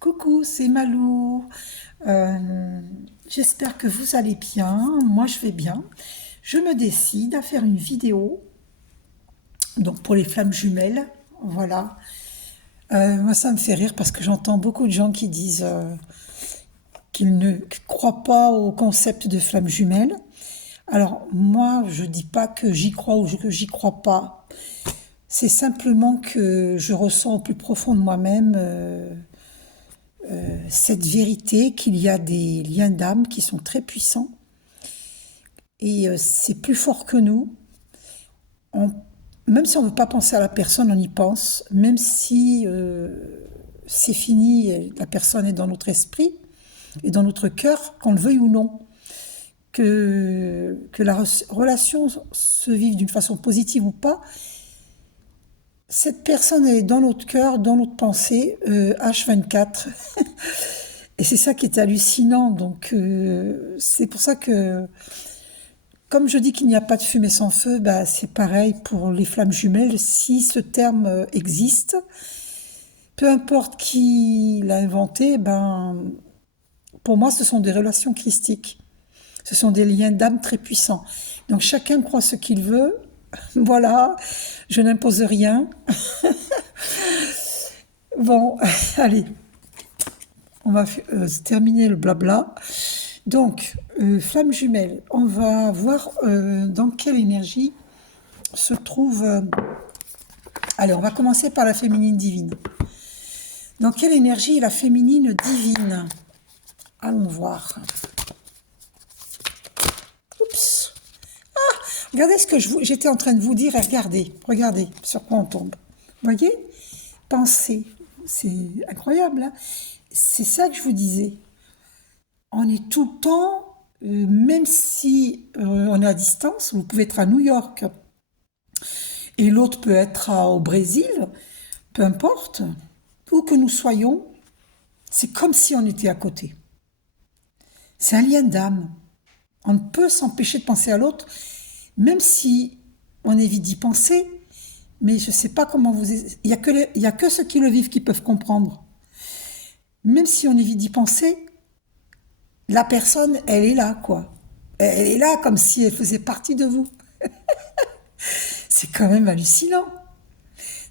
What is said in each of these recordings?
Coucou, c'est Malou. Euh, J'espère que vous allez bien. Moi, je vais bien. Je me décide à faire une vidéo, donc pour les flammes jumelles. Voilà. Moi, ça me fait rire parce que j'entends beaucoup de gens qui disent qu'ils ne croient pas au concept de flammes jumelles. Alors, moi, je dis pas que j'y crois ou que j'y crois pas. C'est simplement que je ressens au plus profond de moi-même cette vérité qu'il y a des liens d'âme qui sont très puissants et c'est plus fort que nous. On- Même si on ne veut pas penser à la personne, on y pense. Même si c'est fini, la personne est dans notre esprit et dans notre cœur, qu'on le veuille ou non. Que la relation se vive d'une façon positive ou pas, cette personne est dans notre cœur, dans notre pensée, H24. Et c'est ça qui est hallucinant. Donc, c'est pour ça que, comme je dis qu'il n'y a pas de fumée sans feu, bah, c'est pareil pour les flammes jumelles. Si ce terme existe, peu importe qui l'a inventé, ben, pour moi, ce sont des relations christiques. Ce sont des liens d'âme très puissants. Donc, chacun croit ce qu'il veut. Voilà, je n'impose rien. Bon, allez, on va terminer le blabla. Donc, flamme jumelle, on va voir dans quelle énergie se trouve. Allez, on va commencer par la féminine divine. Dans quelle énergie est la féminine divine? Allons voir. Oups. Regardez ce que j'étais en train de vous dire et regardez sur quoi on tombe. Vous voyez? Pensez. C'est incroyable, hein. C'est ça que je vous disais. On est tout le temps, même si on est à distance, vous pouvez être à New York et l'autre peut être au Brésil, peu importe, où que nous soyons, c'est comme si on était à côté. C'est un lien d'âme. On ne peut s'empêcher de penser à l'autre, même si on évite d'y penser, mais je ne sais pas comment vous... Il n'y a que ceux qui le vivent qui peuvent comprendre. Même si on évite d'y penser, la personne, elle est là, quoi. Elle est là comme si elle faisait partie de vous. C'est quand même hallucinant.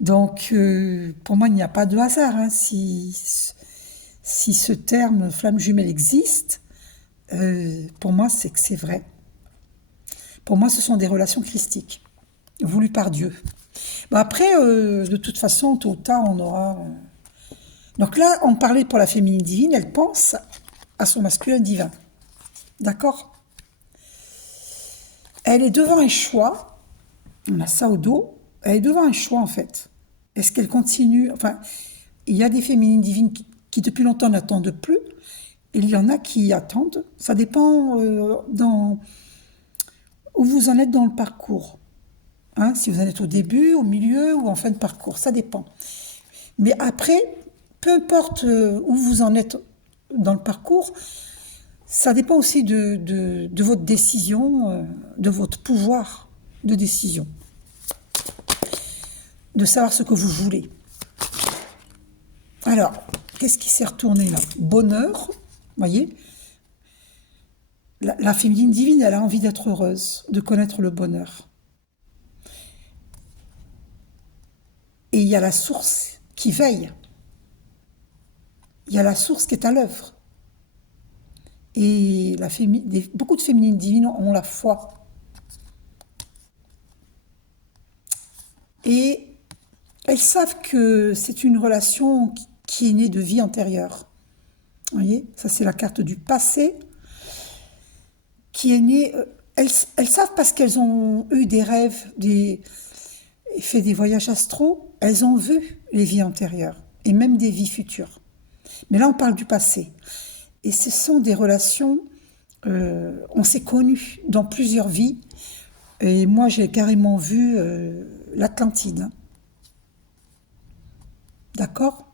Donc, pour moi, il n'y a pas de hasard, hein. Si ce terme flamme jumelle existe, pour moi, c'est que c'est vrai. Pour moi, ce sont des relations christiques, voulues par Dieu. Bon, après, de toute façon, tôt ou tard, on aura... Donc là, on parlait pour la féminine divine, elle pense à son masculin divin. D'accord? Elle est devant un choix, on a ça au dos, elle est devant un choix en fait. Est-ce qu'elle continue? Enfin, il y a des féminines divines qui depuis longtemps n'attendent plus, et il y en a qui attendent. Ça dépend où vous en êtes dans le parcours. Hein, si vous en êtes au début, au milieu ou en fin de parcours, ça dépend. Mais après, peu importe où vous en êtes dans le parcours, ça dépend aussi de votre décision, de votre pouvoir de décision, de savoir ce que vous voulez. Alors, qu'est-ce qui s'est retourné là? Bonheur, voyez. La féminine divine, elle a envie d'être heureuse, de connaître le bonheur. Et il y a la source qui veille. Il y a la source qui est à l'œuvre. Et beaucoup de féminines divines ont la foi. Et elles savent que c'est une relation qui est née de vie antérieure. Vous voyez, ça c'est la carte du passé qui est née. Elles savent parce qu'elles ont eu des rêves, fait des voyages astraux, elles ont vu les vies antérieures et même des vies futures. Mais là, on parle du passé. Et ce sont des relations, on s'est connus dans plusieurs vies. Et moi, j'ai carrément vu l'Atlantide. Hein. D'accord?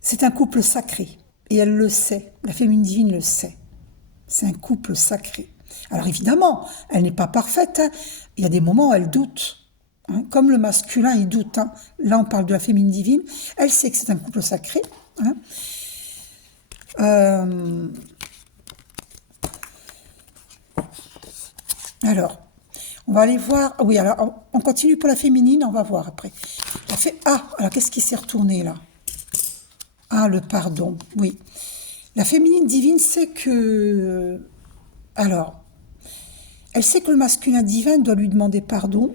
C'est un couple sacré. Et elle le sait. La féminine divine le sait. C'est un couple sacré. Alors évidemment, elle n'est pas parfaite. Hein. Il y a des moments où elle doute. hein. Comme le masculin, il doute, hein. Là, on parle de la féminine divine. Elle sait que c'est un couple sacré, hein. Euh, alors, on va aller voir. Oui, alors, on continue pour la féminine, on va voir après. Ah, alors qu'est-ce qui s'est retourné là? Ah, le pardon, oui. La féminine divine sait que... Alors, elle sait que le masculin divin doit lui demander pardon,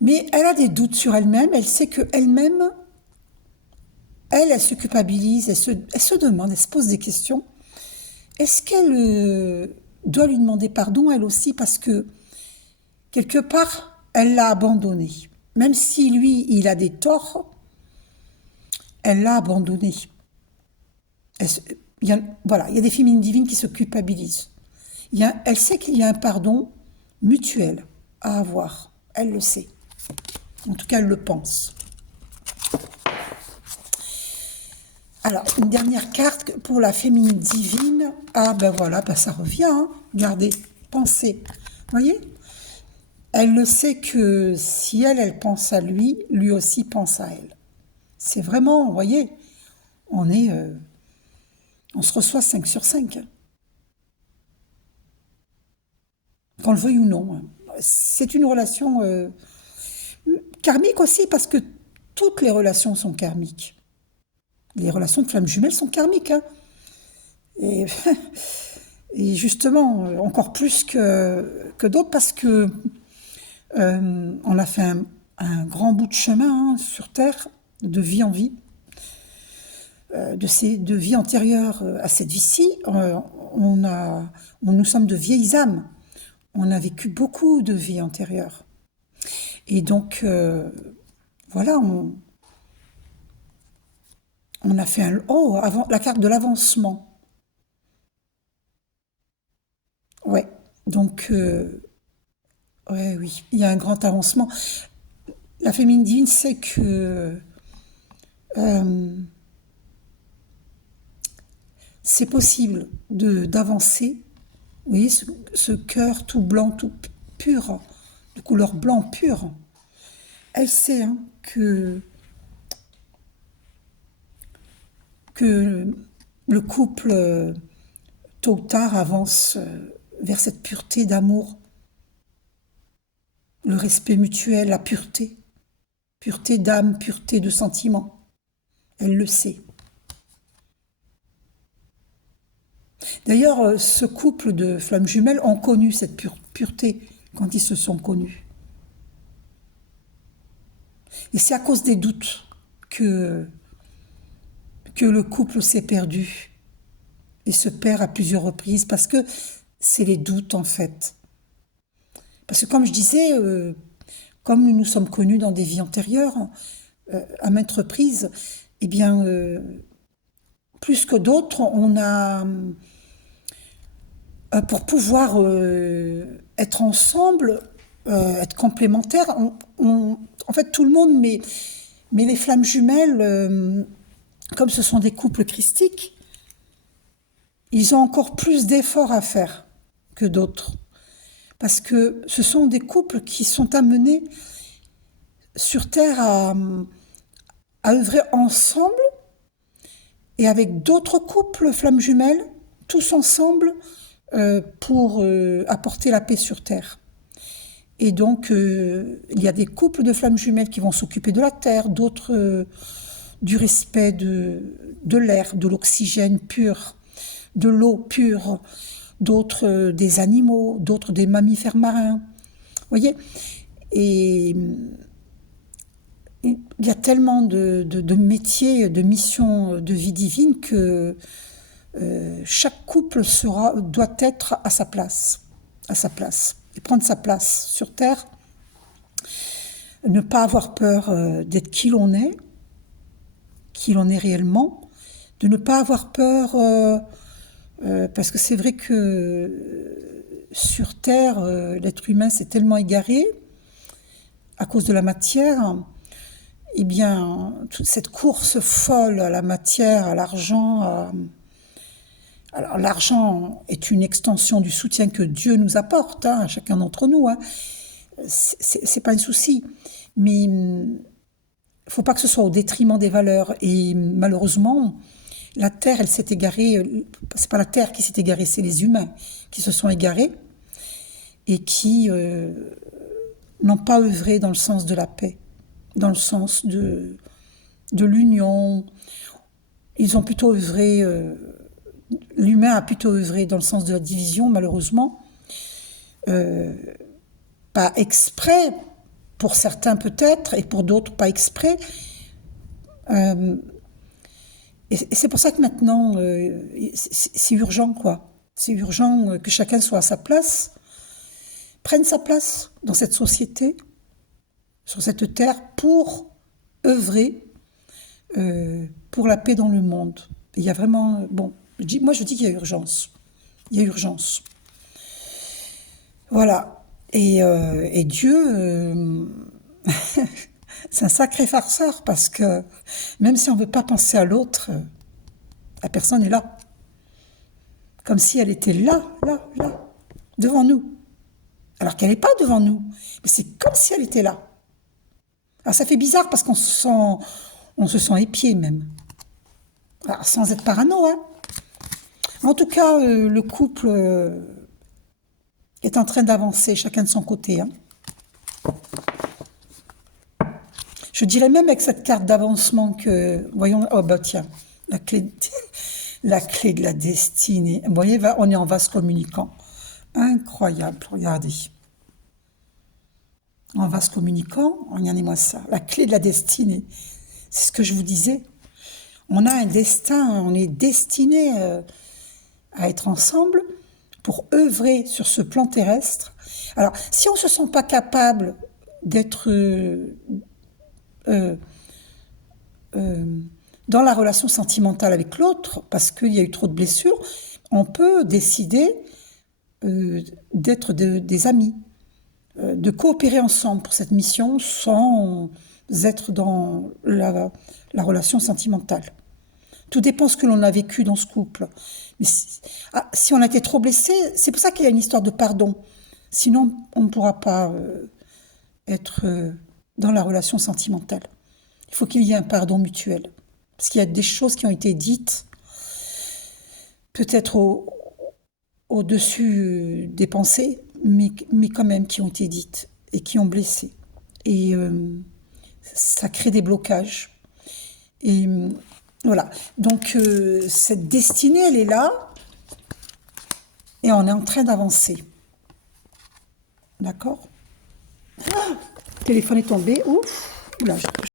mais elle a des doutes sur elle-même. Elle sait que elle-même, elle se culpabilise, elle se demande, elle se pose des questions. Est-ce qu'elle doit lui demander pardon, elle aussi, parce que quelque part, elle l'a abandonné. Même si lui, il a des torts, elle l'a abandonné. Voilà, il y a des féminines divines qui se culpabilisent. Elle sait qu'il y a un pardon mutuel à avoir. Elle le sait. En tout cas, elle le pense. Alors, une dernière carte pour la féminine divine. Ah ben voilà, ben ça revient. Hein. Regardez, pensez. Vous voyez? Elle le sait que si elle pense à lui, lui aussi pense à elle. C'est vraiment, vous voyez, on se reçoit 5 sur 5. Hein. Qu'on le veuille ou non. Hein. C'est une relation karmique aussi, parce que toutes les relations sont karmiques. Les relations de flammes jumelles sont karmiques. Hein. Et, et justement, encore plus que d'autres, parce que on a fait un grand bout de chemin, hein, sur Terre, de vie en vie, de vie antérieure à cette vie-ci. Nous sommes de vieilles âmes. On a vécu beaucoup de vies antérieures. Et donc, voilà, on a fait la carte de l'avancement. Ouais, donc, ouais, oui, il y a un grand avancement. La féminine divine sait que c'est possible d'avancer. Vous voyez, ce cœur tout blanc, tout pur, de couleur blanc pure. Elle sait, hein, que le couple, tôt ou tard, avance vers cette pureté d'amour, le respect mutuel, la pureté. Pureté d'âme, pureté de sentiment. Elle le sait. D'ailleurs, ce couple de flammes jumelles ont connu cette pureté quand ils se sont connus. Et c'est à cause des doutes que le couple s'est perdu et se perd à plusieurs reprises, parce que c'est les doutes en fait. Parce que comme je disais, comme nous nous sommes connus dans des vies antérieures, à maintes reprises, eh bien, plus que d'autres, on a, pour pouvoir être ensemble, être complémentaires, en fait tout le monde met les flammes jumelles, comme ce sont des couples christiques, ils ont encore plus d'efforts à faire que d'autres. Parce que ce sont des couples qui sont amenés sur Terre à œuvrer ensemble et avec d'autres couples flammes jumelles, tous ensemble, pour apporter la paix sur Terre. Et donc, il y a des couples de flammes jumelles qui vont s'occuper de la Terre, d'autres du respect de l'air, de l'oxygène pur, de l'eau pure, d'autres des animaux, d'autres des mammifères marins. Vous voyez? Et il y a tellement de métiers, de missions de vie divine que chaque couple doit être à sa place, et prendre sa place sur Terre, ne pas avoir peur d'être qui l'on est réellement, de ne pas avoir peur, parce que c'est vrai que sur Terre, l'être humain s'est tellement égaré à cause de la matière. Eh bien, toute cette course folle à la matière, à l'argent, alors l'argent est une extension du soutien que Dieu nous apporte, hein, à chacun d'entre nous, hein. c'est pas un souci. Mais faut pas que ce soit au détriment des valeurs. Et malheureusement, la Terre, elle s'est égarée. C'est pas la Terre qui s'est égarée, c'est les humains qui se sont égarés et qui n'ont pas œuvré dans le sens de la paix, dans le sens de l'union. Ils ont plutôt œuvré, l'humain a plutôt œuvré dans le sens de la division, malheureusement. Pas exprès, pour certains peut-être, et pour d'autres pas exprès. Euh, et c'est pour ça que maintenant, c'est urgent, quoi. C'est urgent que chacun soit à sa place, prenne sa place dans cette société, sur cette terre, pour œuvrer pour la paix dans le monde. Il y a vraiment... Bon, moi je dis qu'il y a urgence. Il y a urgence. Voilà. Et Dieu, c'est un sacré farceur parce que même si on ne veut pas penser à l'autre, la personne est là. Comme si elle était là, là, là, devant nous. Alors qu'elle n'est pas devant nous. Mais c'est comme si elle était là. Alors ça fait bizarre parce on se sent épié même. Alors, sans être parano, hein. En tout cas, le couple est en train d'avancer, chacun de son côté, hein. Je dirais même avec cette carte d'avancement que, voyons, oh bah tiens, la clé, la clé de la destinée. Vous voyez, on est en vase communicant. Incroyable, regardez. En vase communicant, regardez-moi ça. La clé de la destinée. C'est ce que je vous disais. On a un destin, on est destiné à être ensemble pour œuvrer sur ce plan terrestre. Alors, si on ne se sent pas capable d'être dans la relation sentimentale avec l'autre, parce qu'il y a eu trop de blessures, on peut décider d'être des amis, de coopérer ensemble pour cette mission sans être dans la relation sentimentale. Tout dépend de ce que l'on a vécu dans ce couple. Mais si on a été trop blessé, c'est pour ça qu'il y a une histoire de pardon. Sinon, on ne pourra pas être dans la relation sentimentale. Il faut qu'il y ait un pardon mutuel. Parce qu'il y a des choses qui ont été dites, peut-être au-dessus des pensées, mais quand même qui ont été dites et qui ont blessé. Et ça crée des blocages. Et voilà. Donc, cette destinée, elle est là. Et on est en train d'avancer. D'accord ? Le téléphone est tombé. Ouf. Oula,